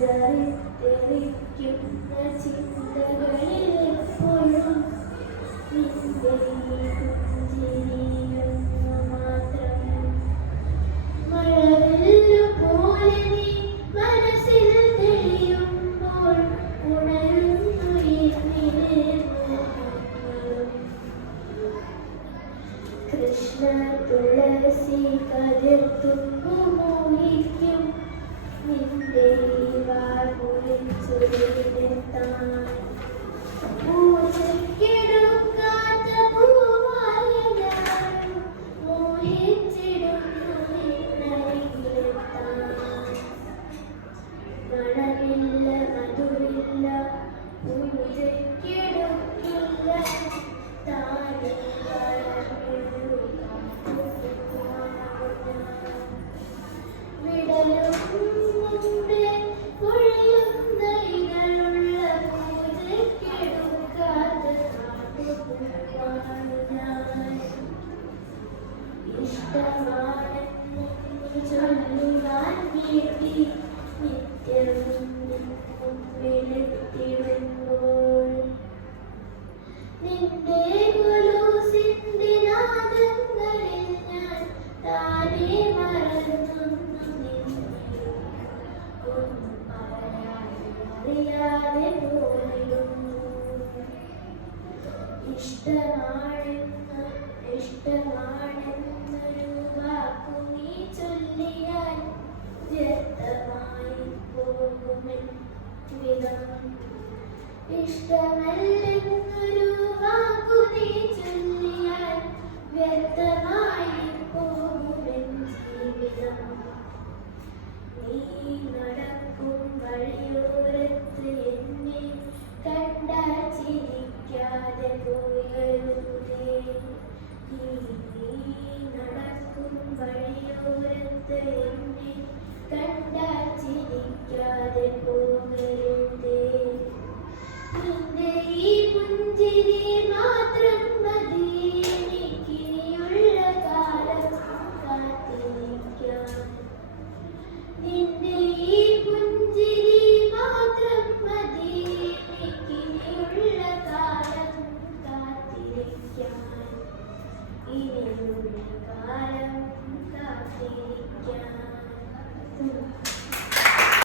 ചിതറിത്തെറിക്കുന്ന ചിന്തകളിലെപ്പോഴും നിന്റെ പുഞ്ചിരിയൊന്നു മാത്രം. മഴവില്ലു പോലെ നീ മനസ്സിൽ തെളിയുമ്പോൾ ഉണരുന്നു എന്നിലെ മോഹങ്ങളും. കൃഷ്ണ തുളസി കതിർത്തുമ്പു മോഹിക്കും നിന്റെ വാർമുറിച്ചൊരിടത്താൻ. പൂജയ്ക്കെടുക്കാത്ത പൂവായ ഞാനും മോഹിച്ചിടുന്നു നിന്നരികിലെത്താൻ. മണമില്ല മധുരില്ല പൂജയ്ക്കെടുക്കില്ല താനേ വിടലും മുമ്പേ പൊഴിയുന്ന ഇതളുള്ള പൂജയ്ക്കെടുക്കാത്ത നാട്ടുപൂവാണ് ഞാൻ. ഇഷ്ടമാണെന്നു ചൊല്ലുവാൻ വേണ്ടി നിത്യവും മുമ്പിലെത്തിടുമ്പോൾ നിന്റെ കൊലൂസിന്റെ നാദങ്ങളിൽ ഞാൻ താനേ മറന്നു അറിയാതെ പോയിരുന്നു. ഇഷ്ടമാണെന്നൊരു വാക്കു നീ ചൊല്ലിയാൽ വ്യർത്ഥമായി പോകുമെൻ വിധം. ഇഷ്ടമല്ലെന്നൊരു വാക്കു നീ ചൊല്ലിയാൽ വ്യർത്ഥമായി പോകുമെൻ ജീവിതം. നീ നടക്കും വഴിയോരത്ത് എന്നെ കണ്ടാൽ ചിരിക്കാതെ പോകരുതേ. നീ നടക്കും വഴിയോരത്ത് എന്നെ കണ്ടാൽ ചിരിക്കാതെ